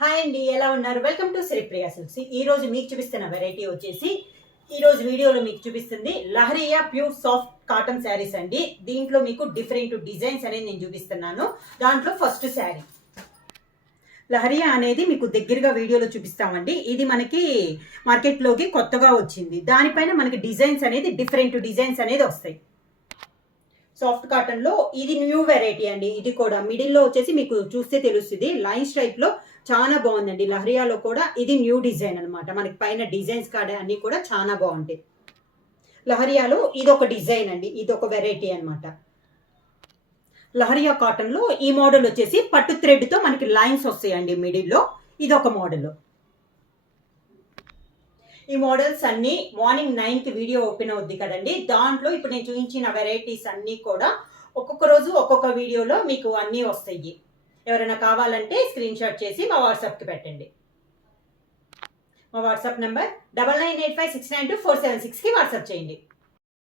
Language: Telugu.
హాయ్ అండి, ఎలా ఉన్నారు? Welcome to Sripriya silks. ఈ రోజు మీకు చూపిస్తున్న వెరైటీ వచ్చేసి ఈ రోజు వీడియోలో మీకు చూపిస్తుంది leheriya pure soft cotton saris అండి. దీంట్లో మీకు డిఫరెంట్ డిజైన్స్ అనేది నేను చూపిస్తున్నాను. దాంట్లో ఫస్ట్ శారీ లహరియా అనేది మీకు దగ్గరగా వీడియోలో చూపిస్తామండి. ఇది మనకి మార్కెట్లోకి కొత్తగా వచ్చింది. దానిపైన మనకి డిజైన్స్ అనేది డిఫరెంట్ డిజైన్స్ అనేది వస్తాయి. సాఫ్ట్ కాటన్ లో ఇది న్యూ వెరైటీ అండి. ఇది కూడా మిడిల్ లో వచ్చేసి మీకు చూస్తే తెలుస్తుంది లైన్ స్ట్రైప్ లో చాలా బాగుందండి. లహరియాలో కూడా ఇది న్యూ డిజైన్ అనమాట. మనకి పైన డిజైన్స్ కాడ అన్ని కూడా చాలా బాగుంటాయి. లహరియాలో ఇది ఒక డిజైన్ అండి, ఇది ఒక వెరైటీ అనమాట. లహరియా కాటన్ లో ఈ మోడల్ వచ్చేసి పట్టు థ్రెడ్ తో మనకి లైన్స్ వస్తాయండి మిడిల్లో. ఇది ఒక మోడల్. ఈ మోడల్స్ అన్ని మార్నింగ్ 9కి వీడియో ఓపెన్ అవుద్ది కదండి. దాంట్లో ఇప్పుడు నేను చూపించిన వెరైటీస్ అన్నీ కూడా ఒక్కొక్క రోజు ఒక్కొక్క వీడియోలో మీకు అన్నీ వస్తాయి. ఎవరైనా కావాలంటే స్క్రీన్ షాట్ చేసి మా వాట్సాప్కి పెట్టండి. మా వాట్సాప్ నెంబర్ 9985692476కి వాట్సాప్ చేయండి.